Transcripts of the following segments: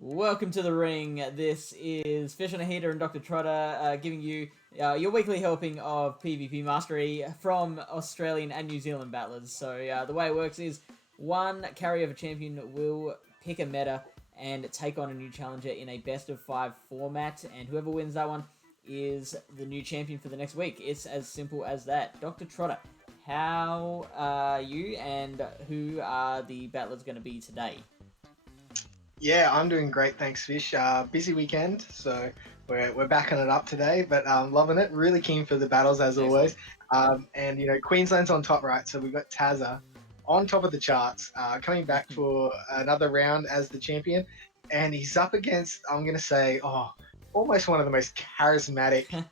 Welcome to the ring. This is Fish on a Heater and Dr. Trotter giving you your weekly helping of PvP mastery from Australian and New Zealand battlers. So the way it works is one carryover champion will pick a meta and take on a new challenger in a best of 5 format, and whoever wins that one is the new champion for the next week. It's as simple as that. Dr. Trotter, how are you, and who are the battlers going to be today? Yeah, I'm doing great, thanks, Fish. Busy weekend, so we're backing it up today, but loving it. Really keen for the battles as Excellent. always. And Queensland's on top, right? So we've got Tazza on top of the charts, coming back for another round as the champion, and he's up against, I'm gonna say, almost one of the most charismatic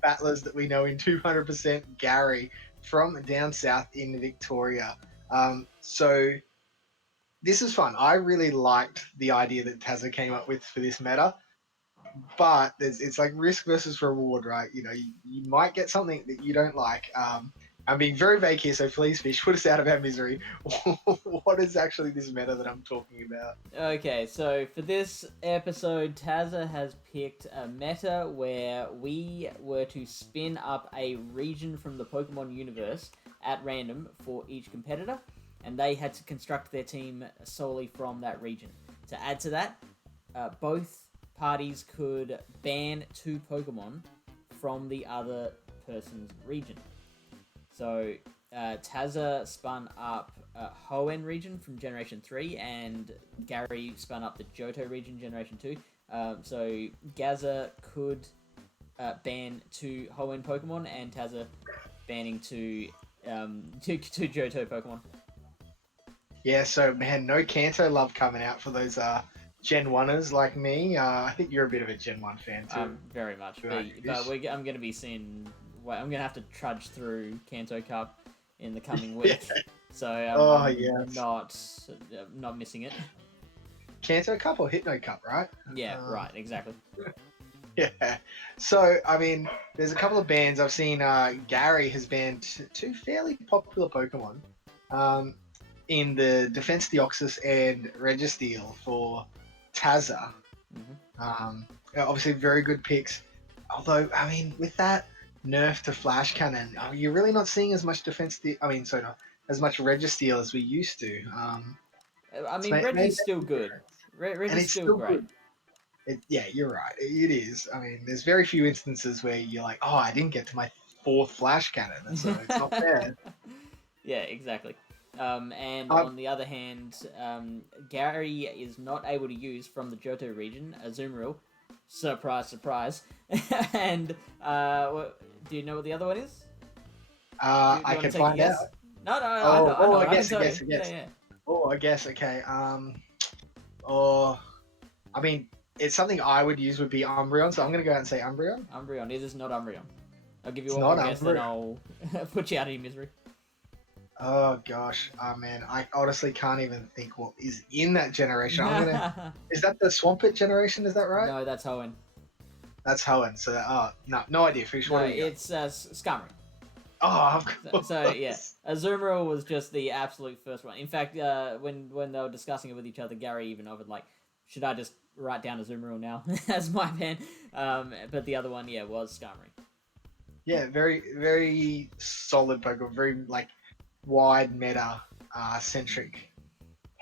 battlers that we know in 200%, Gary from down south in Victoria. So this is fun. I really liked the idea that Tazza came up with for this meta, but it's like risk versus reward, right? You might get something that you don't like. I'm being very vague here, so please, Fish, put us out of our misery. What is actually this meta that I'm talking about? Okay, so for this episode, Tazza has picked a meta where we were to spin up a region from the Pokemon universe at random for each competitor, and they had to construct their team solely from that region. To add to that, both parties could ban 2 Pokemon from the other person's region. So Tazza spun up Hoenn region from Generation 3, and Gary spun up the Johto region Generation 2. So Gaza could ban 2 Hoenn Pokemon, and Tazza banning 2 Johto Pokemon. Yeah, so man, no Kanto love coming out for those Gen 1ers like me. I think you're a bit of a Gen 1 fan too. Very much. Right, But Fish? I'm going to be seeing... I'm going to have to trudge through Kanto Cup in the coming Yeah. week. So Oh I'm yes. not missing it. Kanto Cup or Hypno Cup, right? Yeah, right, exactly. Yeah. So, I mean, there's a couple of bans. I've seen Gary has banned 2 fairly popular Pokemon in the Defense Deoxys and Registeel for Tazza. Obviously, very good picks. Although, I mean, with that nerf to Flash Cannon, you're really not seeing as much not as much Registeel as we used to. I It's mean, made Reggie's still good. and Reggie's it's still still great. good. Yeah, you're right. It is. I mean, there's very few instances where you're like, oh, I didn't get to my 4th flash cannon, so it's not fair. Yeah, exactly. And Um, on the other hand, Gary is not able to use from the Johto region Azumarill. Surprise, surprise. And do you know what the other one is? Do you I want to can take a find out. guess? No, I know, Oh, I know. I can I tell you. guess, I Yeah, guess. yeah. Oh, I guess. Okay. Or I mean, it's something I would use would be Umbreon, so I'm gonna go out and say Umbreon. Umbreon. It is not Umbreon. I'll give you It's one not more guess, then Umbreon. I'll put you out of your misery. Oh gosh, oh man, I honestly can't even think what is in that generation. No, Is that the Swampert generation? Is that right? that's Hoenn. That's Hoenn. So, no idea. Fish. What No, do you got? it's Skarmory. Oh, of So yeah, course. Azumarill was just the absolute first one. In fact, when they were discussing it with each other, Gary even offered like, should I just write down Azumarill now as my man? But the other one, yeah, was Skarmory. Yeah, very, very solid Pokemon. Very like wide meta centric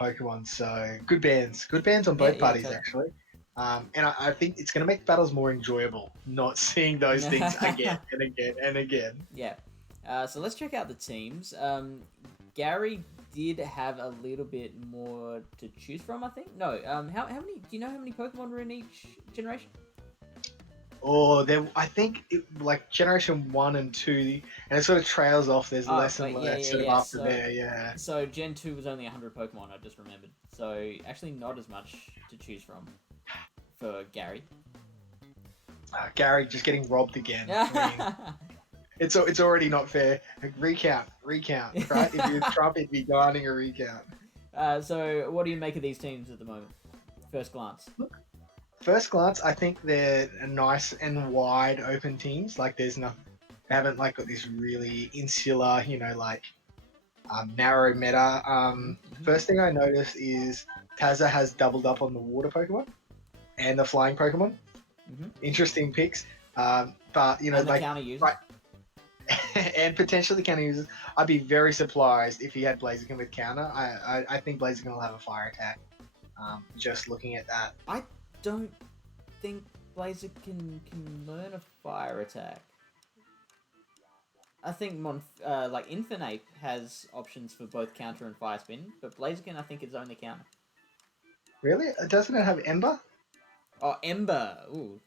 Pokemon. So good bands on Yeah, both yeah, parties totally. actually. And I think it's going to make battles more enjoyable, not seeing those things again and again and again. Yeah. So let's check out the teams. Gary did have a little bit more to choose from, I think. No. How many? Do you know how many Pokemon were in each generation? Or there, I think like Generation 1 and 2, and it sort of trails off. There's Oh, less and wait, yeah, less yeah, sort of yeah. after there. Yeah. So Gen 2 was only 100 Pokemon, I just remembered. So actually not as much to choose from for Gary. Gary just getting robbed again. I mean, it's already not fair. Like, recount, right? If you're Trump, it'd be guarding a recount. So what do you make of these teams at the moment? First glance. First glance, I think they're nice and wide open teams. Like there's no, they haven't like got this really insular, narrow meta. Mm-hmm. First thing I noticed is Tazza has doubled up on the water Pokemon and the flying Pokemon. Mm-hmm. Interesting picks. But you know, And the like counter users. right, and potentially counter users. I'd be very surprised if he had Blaziken with counter. I think Blaziken will have a fire attack. Just looking at that. I don't think Blaziken can learn a fire attack. I think like Infinite has options for both counter and fire spin, but Blaziken I think is only counter. Really? Doesn't it have Ember? Oh, Ember. Ooh,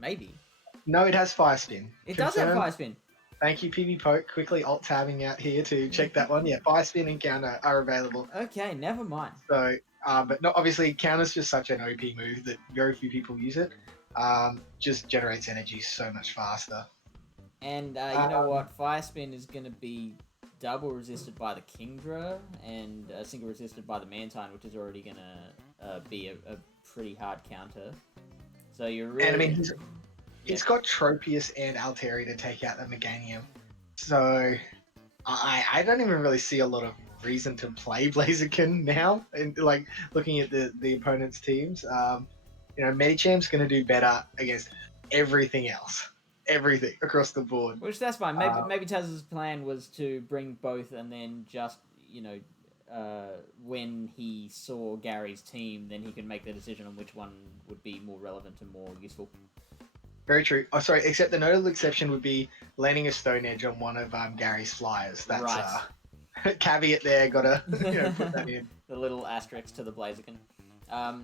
maybe. No, it has Fire Spin. It does have Confirmed. fire spin. Thank you, PB Poke. Quickly alt tabbing out here to check that one. Yeah, Fire Spin and counter are available. Okay, never mind. So, but not obviously counter's just such an OP move that very few people use it. Just generates energy so much faster. And you know what? Fire spin is going to be double resisted by the Kingdra and single resisted by the Mantine, which is already going to be a pretty hard counter. So you're really... And I mean, it's got Tropius and Alteri to take out the Meganium. So I don't even really see a lot of reason to play Blaziken now. And like looking at the opponent's teams, you know, Medichamp's going to do better against everything else. Everything across the board. Which that's fine. Maybe Taz's plan was to bring both and then just, you know, when he saw Gary's team, then he could make the decision on which one would be more relevant and more useful. Very true. Oh, sorry. Except the notable exception would be landing a Stone Edge on one of Gary's flyers. That's right. Caveat there. Gotta put that in. The little asterisk to the Blaziken.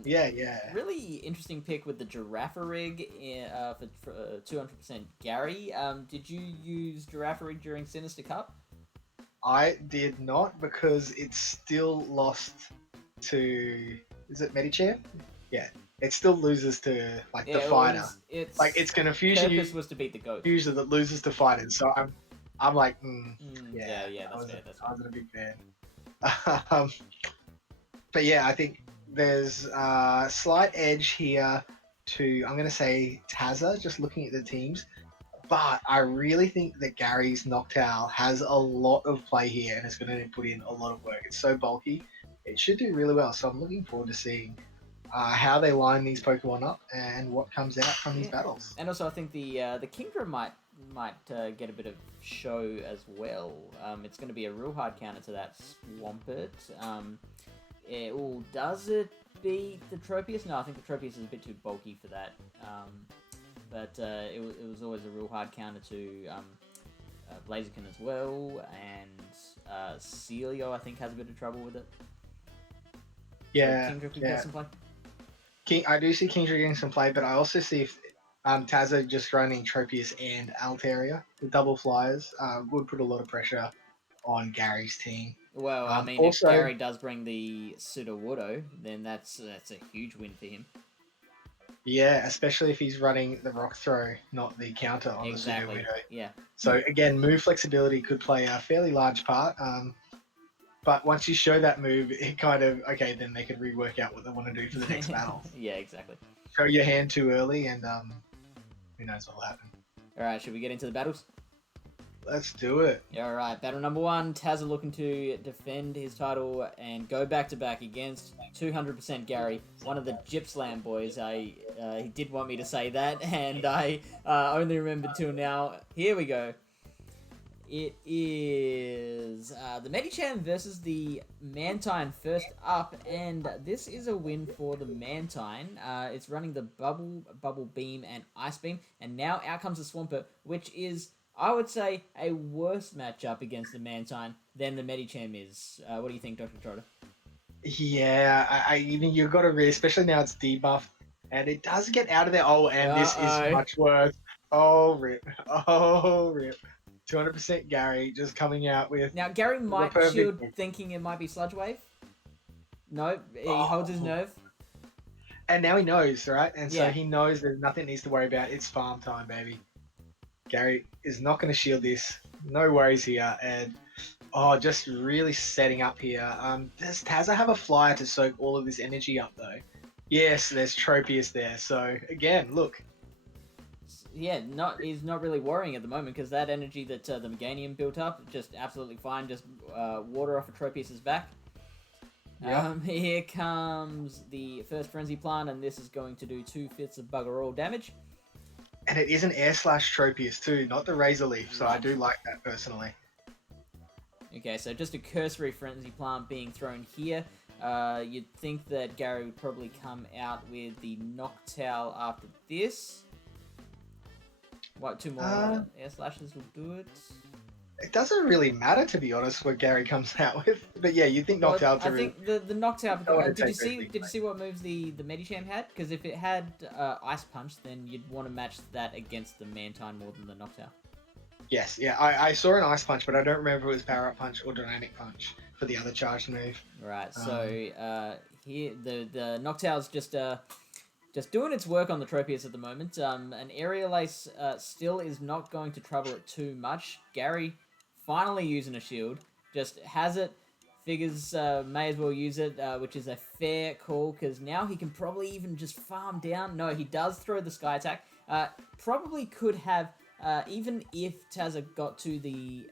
Yeah. Really interesting pick with the Girafarig for 200% Gary. Did you use Girafarig during Sinister Cup? I did not because it's still lost to. Is it Medicham? Yeah. It still loses to the fighter. It's gonna fusion. Purpose was to beat the goat. User that loses to fighters. So I'm like, yeah. That's fair. I wasn't a big fan. But yeah, I think there's a slight edge here to I'm gonna say Tazza. Just looking at the teams, but I really think that Gary's Noctowl has a lot of play here and it's gonna put in a lot of work. It's so bulky. It should do really well. So I'm looking forward to seeing how they line these Pokemon up and what comes out from these battles. And also, I think the Kingdra might get a bit of show as well. It's going to be a real hard counter to that Swampert. Does it beat the Tropius? No, I think the Tropius is a bit too bulky for that. But it was always a real hard counter to Blaziken as well, and Celio I think has a bit of trouble with it. Yeah, so Kingdra could get some play. I do see Kingdra getting some play, but I also see if Tazza just running Tropius and Altaria, the double flyers, would put a lot of pressure on Gary's team. Well, I mean, also, if Gary does bring the Sudowoodo, then that's a huge win for him. Yeah, especially if he's running the Rock Throw, not the counter on the Sudowoodo. Yeah. So again, move flexibility could play a fairly large part. But once you show that move, it kind of, okay, then they can rework out what they want to do for the next battle. Yeah, exactly. Show your hand too early and who knows what will happen. Alright, should we get into the battles? Let's do it. Alright, battle number 1, Tazza looking to defend his title and go back-to-back against 200% Gary, one of the Gypsland boys. He did want me to say that, and I only remembered till now. Here we go. It is the Medicham versus the Mantine first up, and this is a win for the Mantine. It's running the Bubble Beam, and Ice Beam, and now out comes the Swampert, which is, I would say, a worse matchup against the Mantine than the Medicham is. What do you think, Dr. Trotter? Yeah, I even you've got to really, especially now it's debuffed, and it does get out of there. Oh, and this is much worse. Oh, rip. 200% Gary just coming out with... Now, Gary might shield thinking it might be Sludge Wave. No, he holds his nerve. And now he knows, right? And so he knows there's nothing needs to worry about. It's farm time, baby. Gary is not going to shield this. No worries here. And, just really setting up here. Does Tazza have a flyer to soak all of this energy up, though? Yes, there's Tropius there. So, again, look... Yeah, he's not really worrying at the moment because that energy that the Meganium built up, just absolutely fine. Just water off of Tropius's back. Yep. Here comes the first Frenzy Plant, and this is going to do 2 fifths of bugger all damage. And it is an air slash Tropius too, not the Razor Leaf, so I Right. do like that personally. Okay, so just a cursory Frenzy Plant being thrown here. You'd think that Gary would probably come out with the Noctowl after this. What, 2 more air slashes will do it? It doesn't really matter, to be honest, what Gary comes out with. But yeah, you think Well, Noctowl to I think the Noctowl. don't wanna Did you take see? risks, Did you see what moves the Medicham had? Because if it had Ice Punch, then you'd want to match that against the Mantine more than the Noctowl. Yes, yeah, I saw an Ice Punch, but I don't remember if it was Power Up Punch or Dynamic Punch for the other charged move. Right. So here the Noctowl's just doing its work on the Tropius at the moment. An Aerial Ace still is not going to trouble it too much. Gary finally using a shield, just has it, figures may as well use it, which is a fair call, because now he can probably even just farm down. No, he does throw the Sky Attack. Probably could have, even if Tazza got to the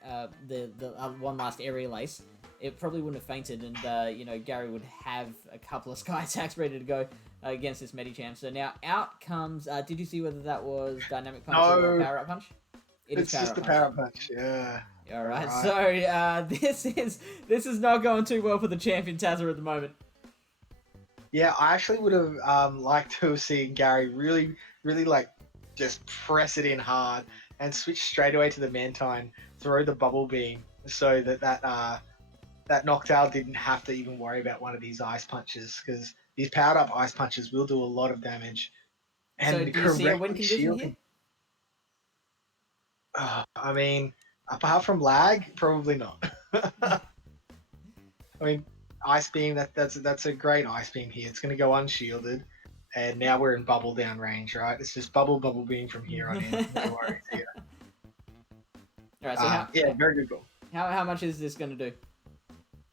one last Aerial Ace, it probably wouldn't have fainted, and Gary would have a couple of Sky Attacks ready to go against this Medicham. So now out comes. Did you see whether that was Dynamic Punch or Power Up Punch? It's just the Power Up Punch. Yeah. All right. So this is not going too well for the champion Tazza at the moment. Yeah, I actually would have liked to have seen Gary really, really like just press it in hard and switch straight away to the Mantine, throw the Bubble Beam, so that Noctowl didn't have to even worry about one of these Ice Punches, because these powered up Ice Punches will do a lot of damage. And So do you see a win condition shielding, here? I mean, apart from lag, probably not. I mean, Ice Beam, that's a great Ice Beam here. It's going to go unshielded, and now we're in Bubble Down range, right? It's just Bubble Beam from here on in. No worries here. All right. So yeah, very good goal. how much is this going to do?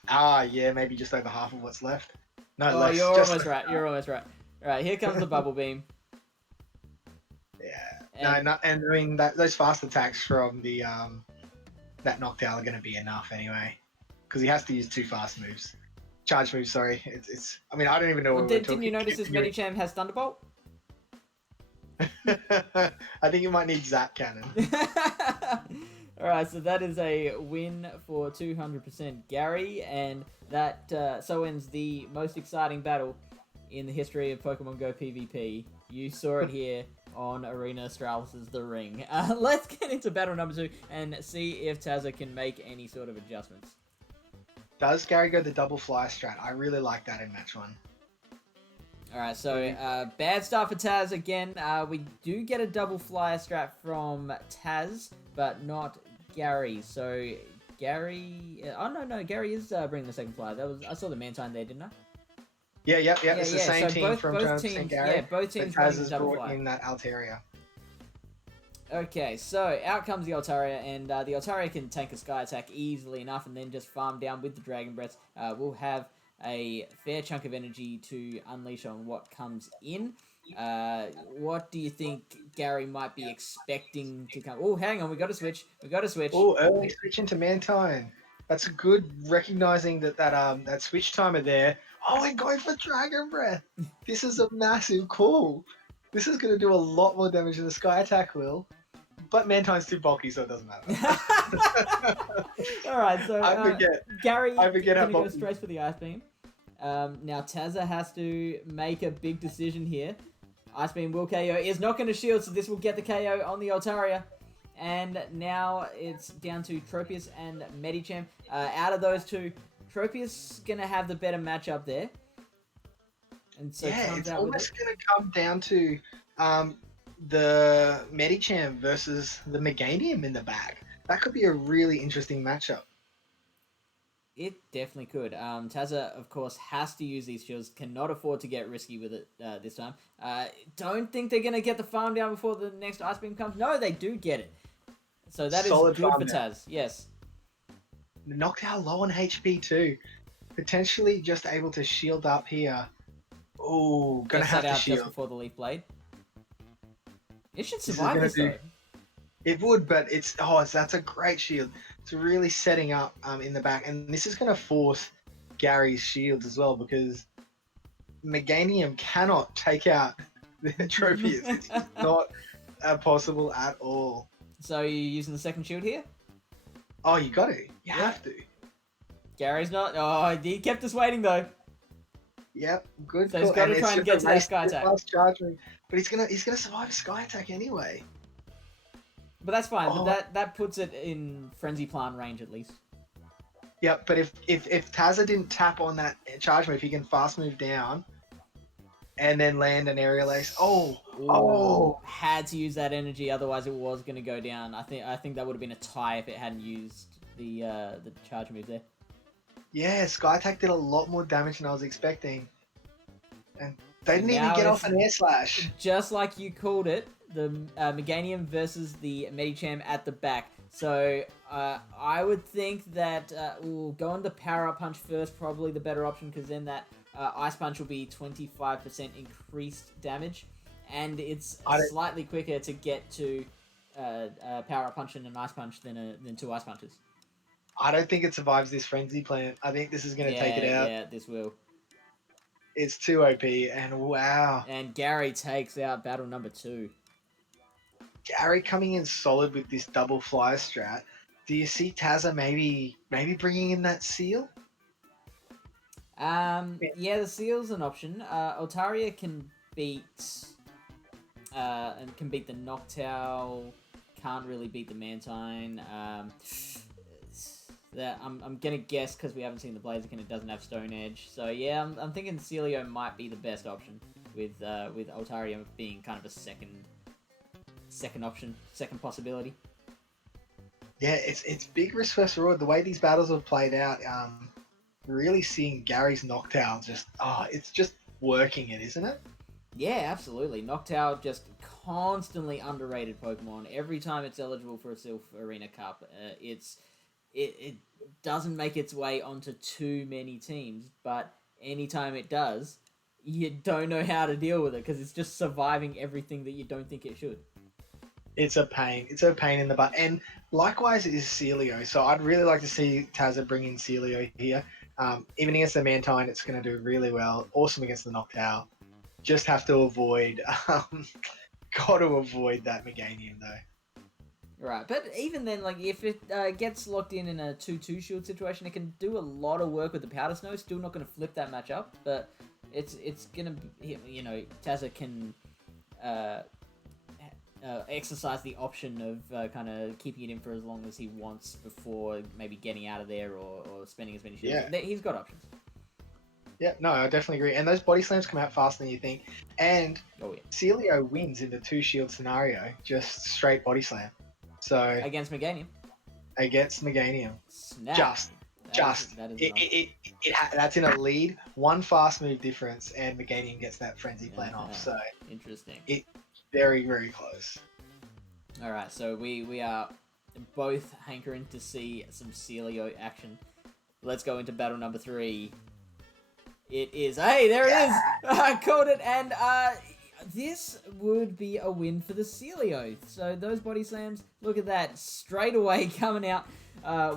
Yeah, maybe just over half of what's left. No, Oh, less. you're just almost right. You're almost right. All right, here comes the Bubble Beam. Yeah. And I mean those fast attacks from the that Noctowl are going to be enough anyway, because he has to use 2 fast moves, charge moves. Sorry, it's. I mean, I don't even know. Well, didn't you notice this Medicham has Thunderbolt? I think you might need Zap Cannon. Alright, so that is a win for 200% Gary, and that so ends the most exciting battle in the history of Pokemon Go PvP. You saw it here on Arena Australis' The Ring. Let's get into battle number 2 and see if Tazza can make any sort of adjustments. Does Gary go the double fly strat? I really like that in match 1. Alright, so bad start for Taz again. We do get a double flyer strat from Taz, but not Gary. So Gary... oh, no, Gary is bringing the second flyer. I saw the Mantine there, didn't I? Yeah. It's the same team both, from both St. teams, Gary. yeah, both teams Taz running has double brought flyer. in that Altaria. Okay, so out comes the Altaria, and the Altaria can tank a Sky Attack easily enough and then just farm down with the Dragon Breath. We'll have a fair chunk of energy to unleash on what comes in. What do you think Gary might be expecting to come? Oh, hang on, we got to switch. Oh, early switch into Mantine. That's good, recognizing that switch timer there. Oh, we're going for Dragon Breath. This is a massive call. This is going to do a lot more damage than the Sky Attack will. But Mantine's too bulky, so it doesn't matter. Alright, so Gary I forget how going to go bulky. straight for the Ice Beam. Now Tazza has to make a big decision here. Ice Beam will KO. Is not going to shield, so this will get the KO on the Altaria. And now it's down to Tropius and Medicham. Out of those two, Tropius going to have the better matchup there. And so It's almost going to come down to the Medicham versus the Meganium in the back. That could be a really interesting matchup. It definitely could. Tazza, of course, has to use these shields. Cannot afford to get risky with it this time. Don't think they're going to get the farm down before the next Ice Beam comes. No, they do get it. So that Solid is good farm for down. Taz. Yes. Noctowl low on HP too. Potentially just able to shield up here. Oh, gonna Gets have that to out shield. just before the Leaf Blade. It should This is survive gonna this, do- though. It would, but that's a great shield. It's really setting up in the back, and this is going to force Gary's shields as well, because Meganium cannot take out the trophies. It's just not possible at all. So you're using the second shield here? Oh, you got to. You have to. Gary's not. Oh, he kept us waiting though. Yep, good. So he's got to try and get to that sky attack. But he's gonna survive a sky attack anyway. But that's fine. Oh. But that puts it in frenzy plant range at least. Yep, but if Tazza didn't tap on that charge move, he can fast move down and then land an aerial ace. Oh! Had to use that energy, otherwise it was going to go down. I think that would have been a tie if it hadn't used the charge move there. Yeah, Sky Attack did a lot more damage than I was expecting. And they didn't even get off an air slash. Just like you called it, the Meganium versus the Medicham at the back. So I would think that we'll go on the Power Up Punch first, probably the better option, because then that Ice Punch will be 25% increased damage, and it's slightly quicker to get to Power Up Punch and an Ice Punch than two Ice Punches. I don't think it survives this Frenzy Plant. I think this is going to take it out. Yeah, this will. It's too OP, and wow. And Gary takes out battle number 2. Gary coming in solid with this double flyer strat. Do you see Tazza maybe bringing in that seal? Yeah, the seal's an option. Altaria can beat the Noctowl. Can't really beat the Mantine. I'm gonna guess because we haven't seen the Blaziken and it doesn't have Stone Edge. So yeah, I'm thinking Celio might be the best option with Altaria being kind of a second option, second possibility. Yeah, it's big risk versus reward. The way these battles have played out, really seeing Gary's Noctowl it's just working it, isn't it? Yeah, absolutely. Noctowl just constantly underrated Pokemon. Every time it's eligible for a Silph Arena Cup, it doesn't make its way onto too many teams, but anytime it does, you don't know how to deal with it because it's just surviving everything that you don't think it should. It's a pain. It's a pain in the butt. And likewise is Celio. So I'd really like to see Tazza bring in Celio here. Even against the Mantine, it's going to do really well. Awesome against the Noctowl. Just have to avoid... got to avoid that Meganium, though. Right, but even then, like, if it gets locked in a 2-2 shield situation, it can do a lot of work with the Powder Snow. Still not going to flip that match up, but it's going to... Tazza can... exercise the option of kind of keeping it in for as long as he wants before maybe getting out of there or spending as many shields. Yeah. He's got options. Yeah, no, I definitely agree. And those body slams come out faster than you think. And Celio wins in the 2-shield scenario, just straight body slam. So against Meganium. Snap. That's in a lead, one fast move difference, and Meganium gets that frenzy plant off. So interesting. Very, very close. All right, so we are both hankering to see some Celio action. Let's go into battle number 3. It is... Hey, there it is! I called it, and this would be a win for the Celio. So those body slams, look at that, straight away coming out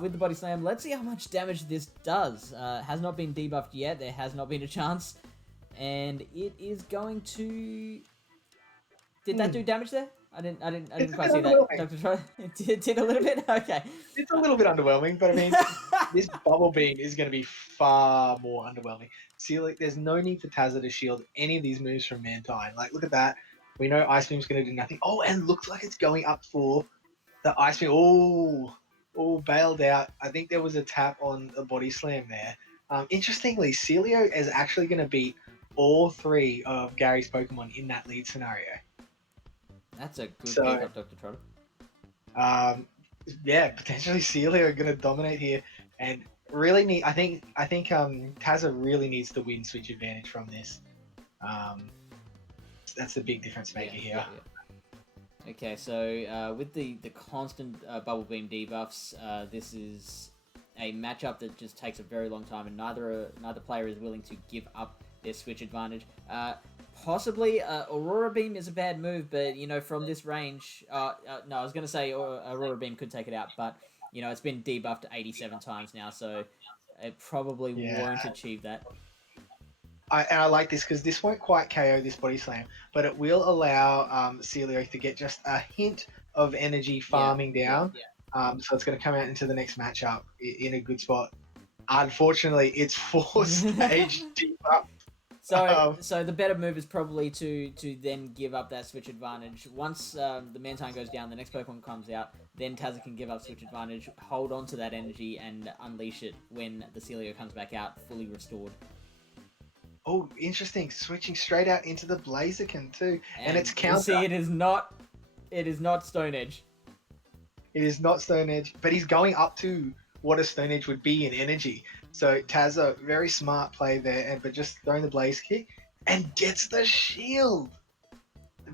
with the body slam. Let's see how much damage this does. Has not been debuffed yet. There has not been a chance. And it is going to... Did that do damage there? I didn't quite see that. Dr. Trotter, it did a little bit? Okay. It's a little bit underwhelming, but I mean, this Bubble Beam is going to be far more underwhelming. See, like, there's no need for Tazza to shield any of these moves from Mantine. Like, look at that. We know Ice Beam's going to do nothing. Oh, and looks like it's going up for the Ice Beam. Oh, bailed out. I think there was a tap on a body slam there. Interestingly, Celio is actually going to beat all 3 of Gary's Pokemon in that lead scenario. That's a good pick up, Dr. Trotter. Yeah, potentially Celio are going to dominate here, and really I think Tazza really needs the win switch advantage from this. That's the big difference maker here. Yeah. Okay, so with the constant Bubble Beam debuffs, this is a matchup that just takes a very long time, and neither player is willing to give up their switch advantage. Possibly Aurora Beam is a bad move, but from this range, no, I was going to say Aurora Beam could take it out, but it's been debuffed 87 times now, so it probably Yeah. won't achieve that. I like this because this won't quite KO this body slam, but it will allow Celio to get just a hint of energy farming down. So it's going to come out into the next matchup in a good spot. Unfortunately, it's 4 stage deep up. So the better move is probably to then give up that switch advantage. Once the Mantine goes down, the next Pokemon comes out, then Tazza can give up switch advantage, hold on to that energy, and unleash it when the Celio comes back out, fully restored. Oh, interesting. Switching straight out into the Blaziken too. And it's you counter. see, it is not Stone Edge. It is not Stone Edge, but he's going up to what a Stone Edge would be in energy. So Tazza, very smart play there, but just throwing the Blaze Kick and gets the shield.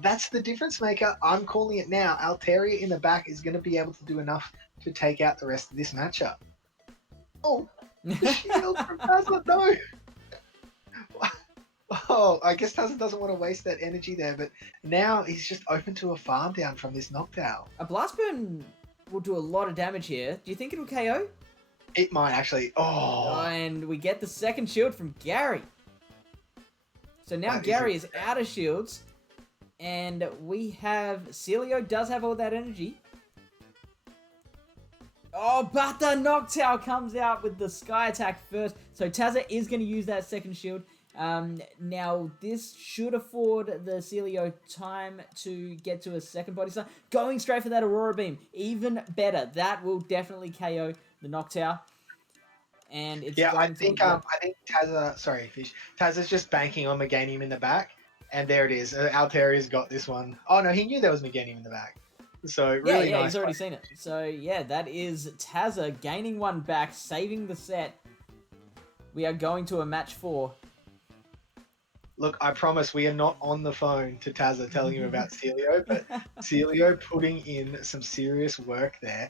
That's the difference maker. I'm calling it now. Altaria in the back is going to be able to do enough to take out the rest of this matchup. Oh, the shield from Tazza, no. Oh, I guess Tazza doesn't want to waste that energy there, but now he's just open to a farm down from this knockdown. A Blast Burn will do a lot of damage here. Do you think it'll KO? It might actually. Oh. And we get the second shield from Gary. So now Gary is out of shields, and we have Celio does have all that energy. Oh, but the Noctowl comes out with the Sky Attack first. So Tazza is going to use that second shield. Now, this should afford the Celio time to get to a second body slam. Going straight for that Aurora Beam, even better. That will definitely KO the Noctowl. And it's I think Tazza, sorry, Fish. Tazza's just banking on Meganium in the back, and there it is. Altaria's got this one. Oh no, he knew there was Meganium in the back. So really nice. He's already seen it. So yeah, that is Tazza gaining one back, saving the set. We are going to a match 4. Look, I promise we are not on the phone to Tazza telling him about Celio, but Celio putting in some serious work there.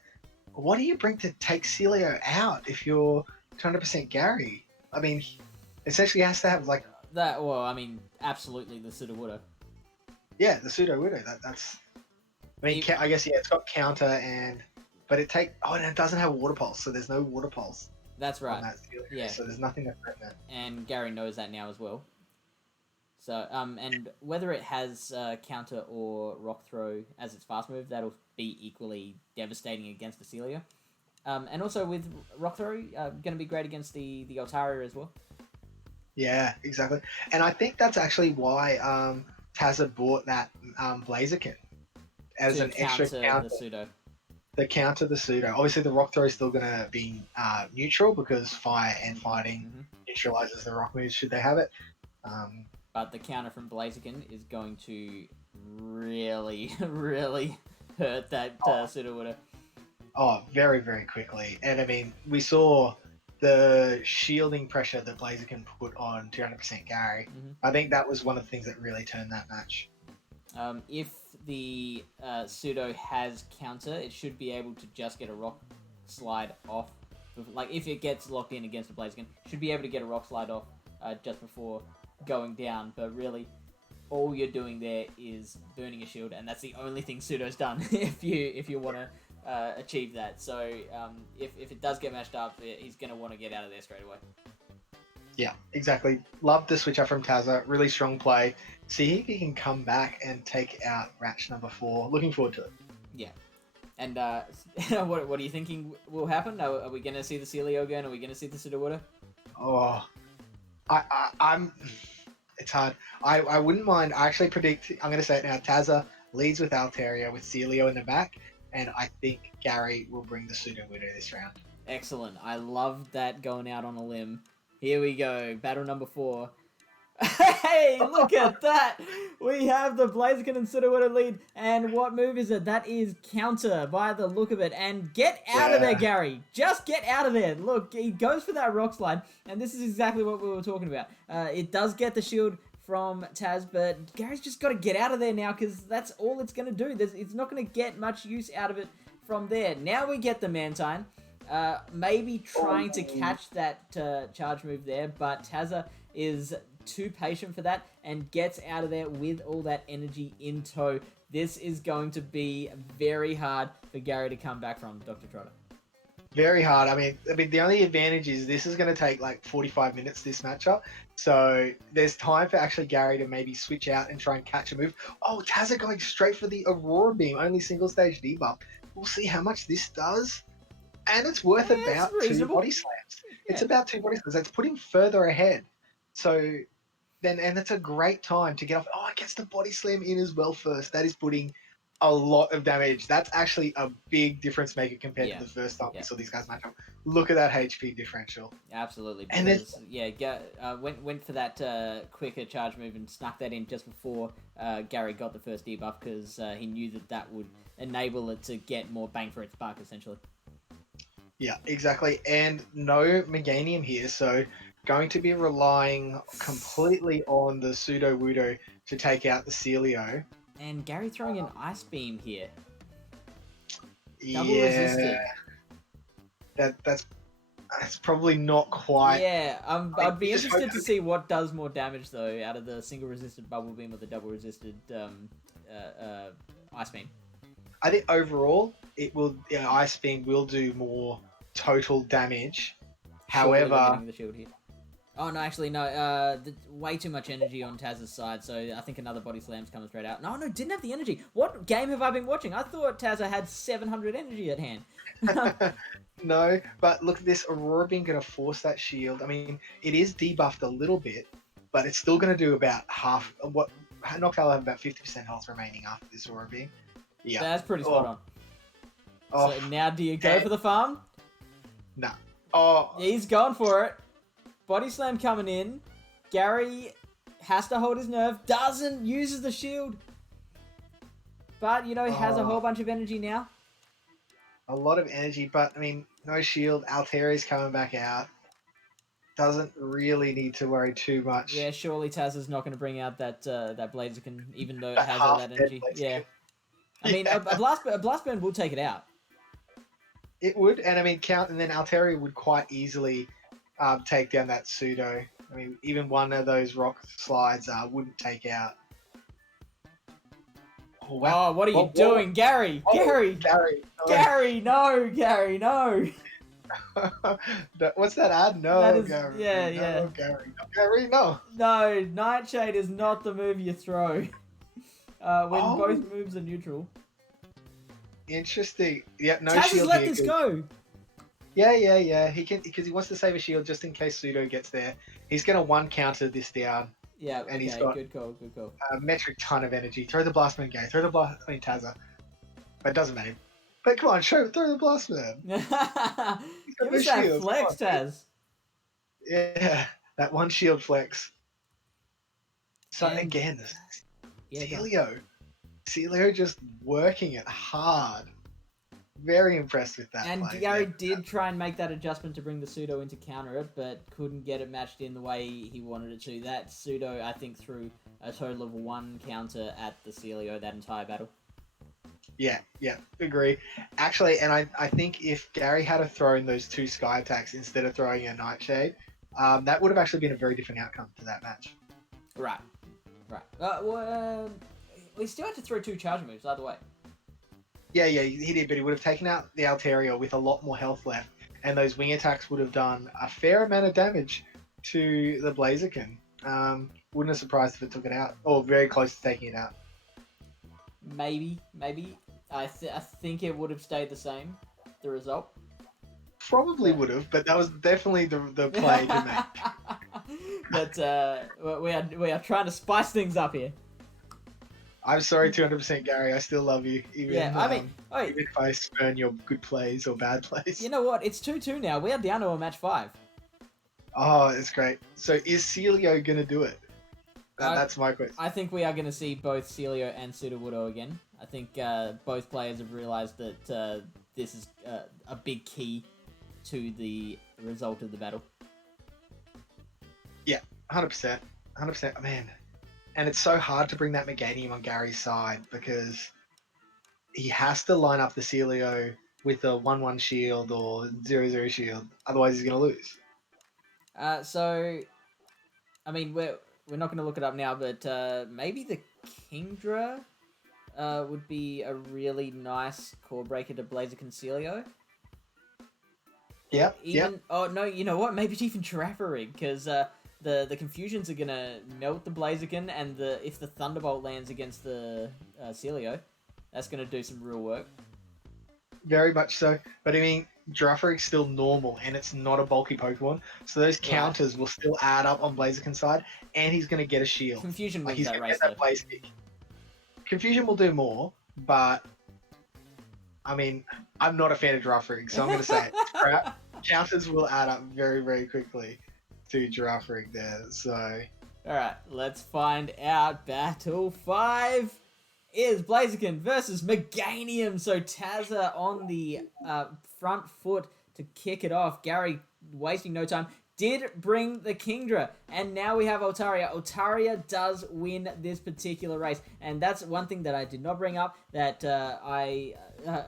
What do you bring to take Celio out if you're 200% Gary? I mean, essentially has to have like that. Well, I mean, absolutely the Sudowoodo. Yeah, the Sudowoodo. That's. I mean, I guess it's got counter but it doesn't have water pulse, so there's no water pulse. That's right. Yeah. So there's nothing to threaten that. And Gary knows that now as well. So, and whether it has counter or rock throw as its fast move, that'll be equally devastating against the Celio. And also with rock throw, going to be great against the Altaria as well. Yeah, exactly. And I think that's actually why Tazza bought that Blaziken as an extra counter. The counter the pseudo. Obviously, the rock throw is still going to be neutral because fire and fighting neutralizes the rock moves should they have it. But the counter from Blaziken is going to really, really hurt that Sudowoodo. Oh, very, very quickly. And I mean, we saw the shielding pressure that Blaziken put on 200% Gary. I think that was one of the things that really turned that match. If the Pseudo has counter, it should be able to just get a rock slide off. Like, if it gets locked in against a Blaziken, should be able to get a rock slide off just before going down. But really, all you're doing there is burning a shield, and that's the only thing Pseudo's done if you want to achieve that. So if it does get mashed up, he's going to want to get out of there straight away. Yeah, exactly. Love the switch up from Tazza. Really strong play. See if he can come back and take out Ratch number 4. Looking forward to it. Yeah. And what are you thinking will happen? Are we going to see the Celio again? Are we going to see the Sudowoodo? Oh, I'm. It's hard. I wouldn't mind. I actually predict. I'm going to say it now. Tazza leads with Altaria with Celio in the back, and I think Gary will bring the Sudowoodo this round. Excellent. I love that going out on a limb. Here we go. Battle number 4. Hey, look at that! We have the Blaziken and Sudowoodo lead, and what move is it? That is counter by the look of it, and get out of there, Gary! Just get out of there! Look, he goes for that rock slide, and this is exactly what we were talking about. It does get the shield from Taz, but Gary's just got to get out of there now, because that's all it's going to do. It's not going to get much use out of it from there. Now we get the Mantine. Maybe trying to catch that charge move there, but Tazza is too patient for that and gets out of there with all that energy in tow. This is going to be very hard for Gary to come back from, Dr. Trotter. Very hard. I mean, the only advantage is this is going to take like 45 minutes, this matchup. So there's time for actually Gary to maybe switch out and try and catch a move. Oh, Tazza going straight for the Aurora Beam, only single stage debuff. We'll see how much this does. And it's worth Yeah, it's about 2 reasonable. body slams. It's Yeah. about 2 body slams. That's putting further ahead. So then, and it's a great time to get off. Oh, it gets the body slam in as well first. That is putting a lot of damage. That's actually a big difference maker compared Yeah. to the first time we Yeah. saw these guys match up. Look at that HP differential. Absolutely, And then, because went for that quicker charge move and snuck that in just before Gary got the first debuff because he knew that would enable it to get more bang for its buck, essentially. yeah, exactly. And no Meganium here, so going to be relying completely on the Pseudo Wudo to take out the Celio. And Gary throwing an Ice Beam here. Double Yeah, resisted. that's probably not quite. Yeah, I'd be You just interested hope- to see what does more damage, though, out of the single resisted Bubble Beam or the double resisted Ice Beam. I think overall, Ice Beam will do more total damage. Surely we're However, getting the shield here. Oh, no, actually, no. Way too much energy on Taz's side, so I think another body slam's coming straight out. No, didn't have the energy. What game have I been watching? I thought Tazza had 700 energy at hand. no, but look at this. Aurora Beam going to force that shield. I mean, it is debuffed a little bit, but it's still going to do about half. What Noctowl have about 50% health remaining after this Aurora Beam. Yeah, That's pretty spot on. Oh, So now do you go for the farm? nah. Oh, He's going for it. Body slam coming in. Gary has to hold his nerve. Uses the shield. But, he has a whole bunch of energy now. a lot of energy, but I mean, no shield. Alteri's coming back out. Doesn't really need to worry too much. Yeah, surely Taz is not going to bring out that Blaziken, even though it That has all that half-dead energy. Blaziken. Yeah. I mean, Yeah. a blast burn will take it out. It would, and I mean, and then Alteri would quite easily take down that pseudo. I mean, even one of those rock slides wouldn't take out. Oh, wow. What are you doing, Gary? Gary! Gary! No. Gary, no! Gary, no! What's that ad? No, That is, Gary. yeah, no, yeah. Gary. No, Gary, no. No, Nightshade is not the move you throw. When Oh. both moves are neutral. Interesting. Yeah, no Taz has shield let here. this go. Yeah. He can, because he wants to save a shield just in case Pseudo gets there. He's gonna one counter this down. Yeah, And okay, he's got- good call. A metric ton of energy. Throw the blast man, Gary. Tazza. But it doesn't matter. But come on, throw the blast man. Give got us no that shield, flex, come on. Taz. Yeah, that one shield flex. So And- again, Yeah, go. Celio just working it hard. Very impressed with that. And play. Gary did try and make that adjustment to bring the pseudo in to counter it, but couldn't get it matched in the way he wanted it to. That pseudo, I think, threw a total of 1 counter at the Celio that entire battle. Yeah, agree. Actually, and I think if Gary had have thrown those 2 sky attacks instead of throwing a Nightshade, that would have actually been a very different outcome to that match. Right. We still had to throw 2 charge moves either way. Yeah, he did, but he would have taken out the Alteria with a lot more health left, and those wing attacks would have done a fair amount of damage to the Blaziken. Wouldn't have surprised if it took it out, or very close to taking it out. Maybe. I think it would have stayed the same, the result. Probably would have, but that was definitely the play to make. But we are trying to spice things up here. I'm sorry, 200% Gary. I still love you, even, even if I spurn your good plays or bad plays. You know what? It's 2-2 now. We are down to a match 5. Oh, it's great. So is Celio gonna do it? That's my question. I think we are going to see both Celio and Sudowoodo again. I think both players have realised that this is a big key to the result of the battle. Yeah, 100%. Man. And it's so hard to bring that Meganium on Gary's side because he has to line up the Celio with a 1-1 shield or 0-0 shield. Otherwise, he's going to lose. So, I mean, we're not going to look it up now, but maybe the Kingdra would be a really nice core breaker to Blaziken Celio. Yep. Even oh no, you know what? Maybe it's even Girafarig because the confusions are gonna melt the Blaziken, and if the Thunderbolt lands against the Celio, that's gonna do some real work. Very much so. But I mean, Girafarig's still normal, and it's not a bulky Pokemon, so those counters will still add up on Blaziken's side, and he's going to get a shield. Confusion Like, wins he's that going to race get that though. Blaze Kick. Confusion will do more, but I mean, I'm not a fan of Girafarig, so I'm going to say it. Crap. Counters will add up very, very quickly to Girafarig there. So, Alright, let's find out. Battle 5 is Blaziken versus Meganium. So Tazza on the front foot to kick it off. Gary, wasting no time, did bring the Kingdra. And now we have Altaria. Altaria does win this particular race. And that's one thing that I did not bring up that I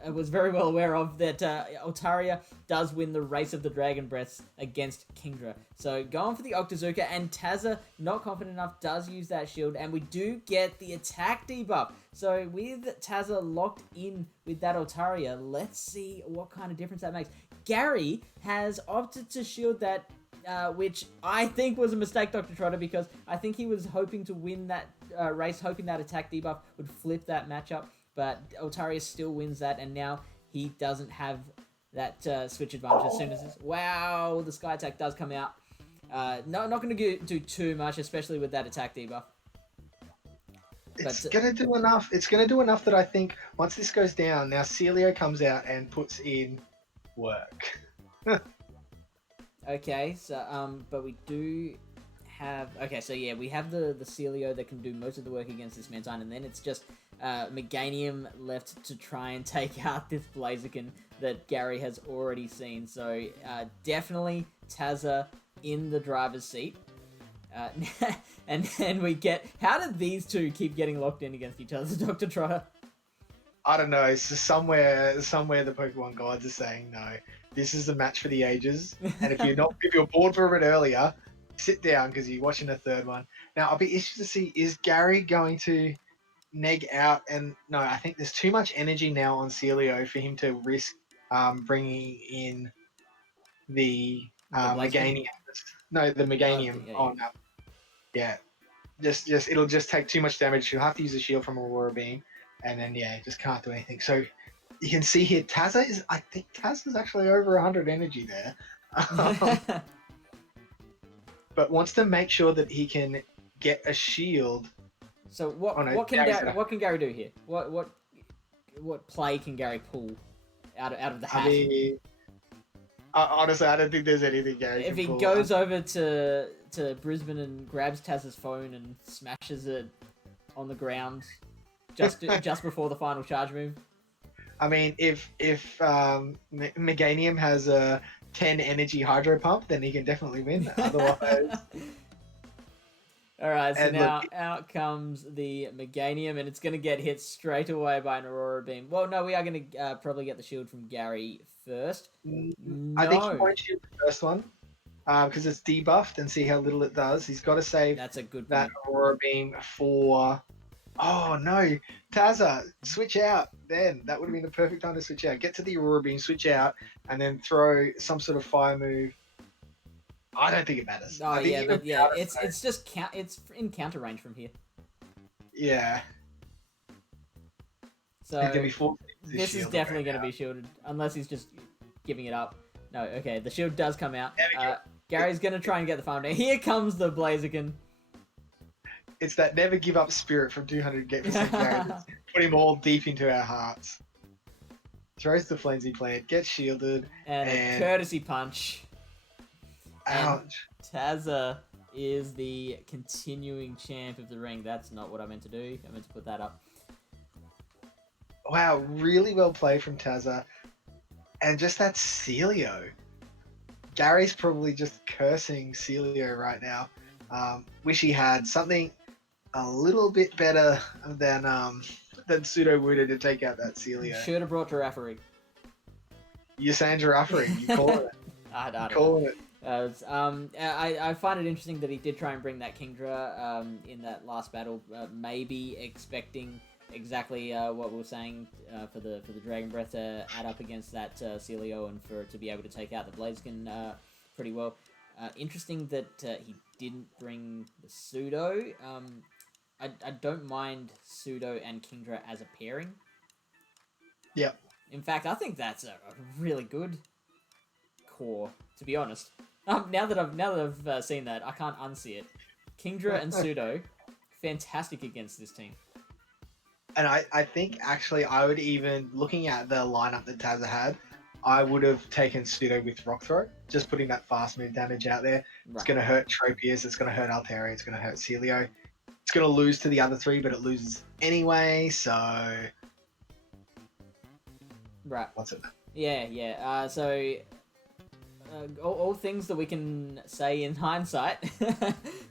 was very well aware of, that Altaria does win the race of the Dragon Breaths against Kingdra. So going for the Octazooka, and Tazza, not confident enough, does use that shield, and we do get the attack debuff. So with Tazza locked in with that Altaria, let's see what kind of difference that makes. Gary has opted to shield that, which I think was a mistake, Dr. Trotter, because I think he was hoping to win that race, hoping that attack debuff would flip that matchup. But Altaria still wins that, and now he doesn't have that switch advantage as soon as this. Wow, the Sky Attack does come out. Not going to do too much, especially with that attack debuff. it's going to do enough. It's going to do enough that I think once this goes down, now Celio comes out and puts in work. Okay, so but we do have... Okay, so yeah, we have the Celio that can do most of the work against this Mantine, and then it's just Meganium left to try and take out this Blaziken that Gary has already seen. So definitely Tazza in the driver's seat. And then we get... How did these two keep getting locked in against each other, Dr. Trotter? I don't know. It's just somewhere the Pokemon gods are saying no. This is a match for the ages, and if you're bored for a bit earlier, sit down because you're watching a third one. Now, I'll be interested to see, is Gary going to neg out? And no, I think there's too much energy now on Celio for him to risk bringing in the Meganium. No, the Meganium on. Yeah, just it'll just take too much damage. You'll have to use a shield from Aurora Beam, and then just can't do anything. So you can see here, I think Tazza's actually over 100 energy there. But wants to make sure that he can get a shield. So what can Gary do here? What play can Gary pull out of the hat? Honestly, I don't think there's anything Gary can pull. If he goes over to Brisbane and grabs Taz's phone and smashes it on the ground just before the final charge move. I mean, if Meganium has a 10 energy hydro pump, then he can definitely win. Otherwise, all right. So now out comes the Meganium, and it's going to get hit straight away by an Aurora Beam. Well, no, we are going to probably get the shield from Gary first. No. I think he won't shield the first one because it's debuffed, and see how little it does. He's got to save that Aurora Beam for. Oh no, Tazza, switch out then. That would have been the perfect time to switch out. Get to the Aurora Beam, switch out, and then throw some sort of fire move. I don't think it matters. Oh yeah, but yeah, it's just it's in counter range from here. Yeah. So this is definitely going to be shielded, unless he's just giving it up. No, okay, the shield does come out. Gary's going to try and get the farm down. Here comes the Blaziken. It's that never give up spirit from 200% Gary. Put him all deep into our hearts. Throws the Frenzy Plant, gets shielded. And a courtesy punch. Ouch. And Tazza is the continuing champ of the ring. That's not what I meant to do. I meant to put that up. Wow, really well played from Tazza. And just that Celio. Gary's probably just cursing Celio right now. Wish he had something a little bit better than Sudowoodo to take out that Celio. Should have brought Girafarig. You're saying Girafarig. You calling it. I don't calling know. It. I find it interesting that he did try and bring that Kingdra in that last battle, maybe expecting exactly what we were saying for the Dragon Breath to add up against that Celio and for it to be able to take out the Blaziken pretty well. Interesting that he didn't bring the Pseudo. I don't mind Pseudo and Kingdra as a pairing. Yep. In fact, I think that's a really good core, to be honest. Now that I've seen that, I can't unsee it. Kingdra and Pseudo, fantastic against this team. And I think actually I would even, looking at the lineup that Tazza had, I would have taken Pseudo with Rock Throw, just putting that fast move damage out there. Right. It's going to hurt Tropius, it's going to hurt Altaria, it's going to hurt Celio. It's going to lose to the other three, but it loses anyway, so... Right. What's it? Yeah. So... all things that we can say in hindsight.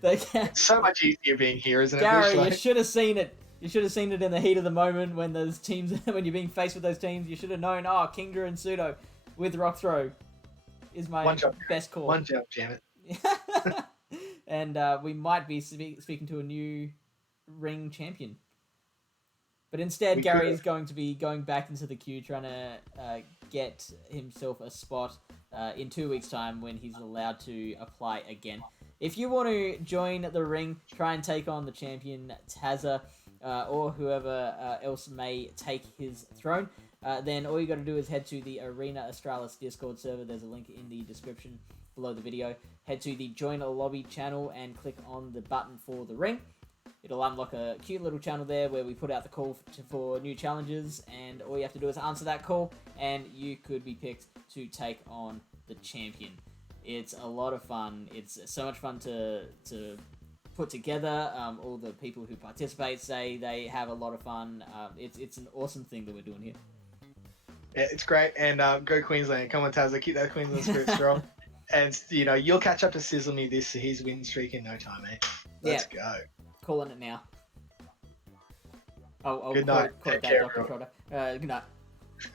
It's so much easier being here, isn't it? Gary, you should have seen it. You should have seen it in the heat of the moment when those teams, when you're being faced with those teams. You should have known. Oh, Kingdra and Pseudo with Rock Throw is my best call. One job, Janet. And we might be speaking to a new ring champion. But instead, Gary is going to be going back into the queue, trying to get himself a spot in 2 weeks' time when he's allowed to apply again. If you want to join the ring, try and take on the champion Tazza, or whoever else may take his throne, then all you got to do is head to the Arena Australis Discord server. There's a link in the description below the video. Head to the Join a Lobby channel and click on the button for the ring. It'll unlock a cute little channel there where we put out the call for new challenges, and all you have to do is answer that call, and you could be picked to take on the champion. It's a lot of fun. It's so much fun to put together. All the people who participate say they have a lot of fun. It's an awesome thing that we're doing here. Yeah, it's great. And go Queensland. Come on, Tazza, keep that Queensland spirit strong. And, you'll catch up to Sizzle Me his win streak in no time, mate. Let's go. Calling it now. I'll good night. Call it that, Dr. Trotter. Good night.